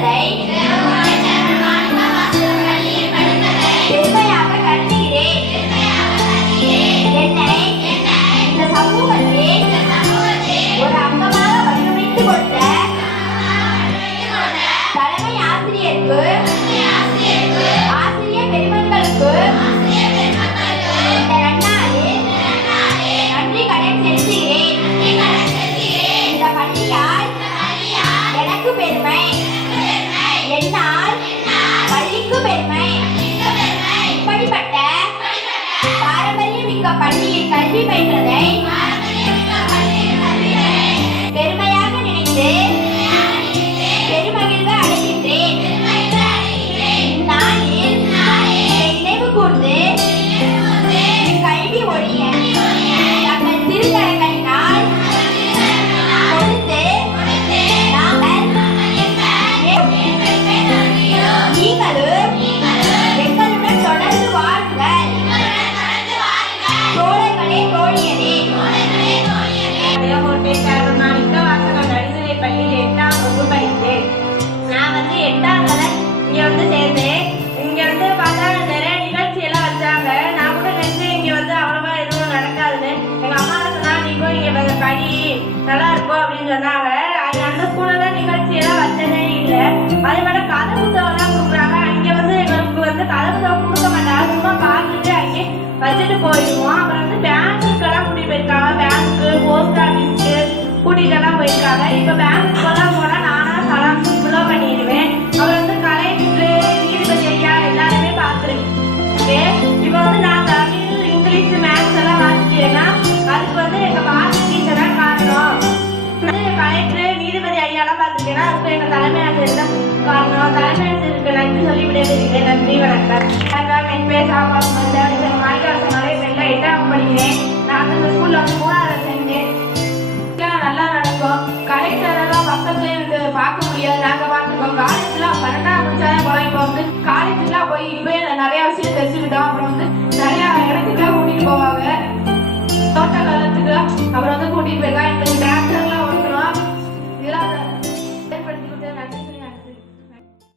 படித்ததை பெருமையாக கருதுகிறேன். என்னை இந்த சமூகத்தில் ஒரு அங்கமாக வடிவமைத்துக் தலைமை ஆசிரியருக்கு பெருமக்களுக்கு எனக்கு பெருமை. பாரம்பரியமிக்க பள்ளியில் கல்வி பயின்றதை எட்டாம் நான் வந்து எட்டாம் கலர் இங்கே வந்து சேர்ந்தேன். இங்கே வந்து பார்த்தா நிறைய நிகழ்ச்சி எல்லாம் வச்சாங்க. நான் கூட நினைச்சேன் இங்கே வந்து அவ்வளவா எதுவும் நடக்காதுன்னு. எங்கள் அம்மா சொன்னா நீ போய் இங்கே படி. நல்லா இருக்கும் அப்படின்னு சொன்னாங்க. அந்த ஸ்கூலில் தான் நிகழ்ச்சி எல்லாம் வச்சதே இல்லை. அதே மாதிரி கதை புத்தகம்லாம் கொடுக்குறாங்க. அங்கே வந்து எங்களுக்கு வந்து கதை புத்தகம் கொடுக்க மாட்டாங்க. சும்மா பார்த்துட்டு அங்கே வச்சுட்டு போயிடுவோம் அப்புறம் வந்து பேங்க்குக்கெல்லாம் கூட்டிட்டு போயிருக்காங்க. பேங்க்கு போஸ்ட் ஆஃபீஸ்க்கு கூட்டிட்டு எல்லாம் போயிருக்காங்க. இப்போ பேங்க் ஏன்னா அதுக்கு எங்கள் தலைமை ஆசிரியர் தான் காரணம்? தலைமை ஆசிரியருக்கு நன்றி சொல்லி விடைபெறுகிறேன் நன்றி வணக்கம். வணக்கம் என் பேர் சாப்பாடு வந்து மாணிக்கவாசன் மலை பெண்ண எட்டாம் படிக்கிறேன் நான் அந்த இந்த ஸ்கூலில் வந்து மூணாவது செஞ்சேன் நல்லா நடக்கும். கலெக்டர் எல்லாம் பக்கத்துல இருந்து பார்க்க முடியாது. நாங்க பார்த்துருக்கோம். காலேஜ்லாம் பன்னெண்டாம் முடிச்சாதான் போலாம். இப்போ வந்து காலேஜ்லாம் போய்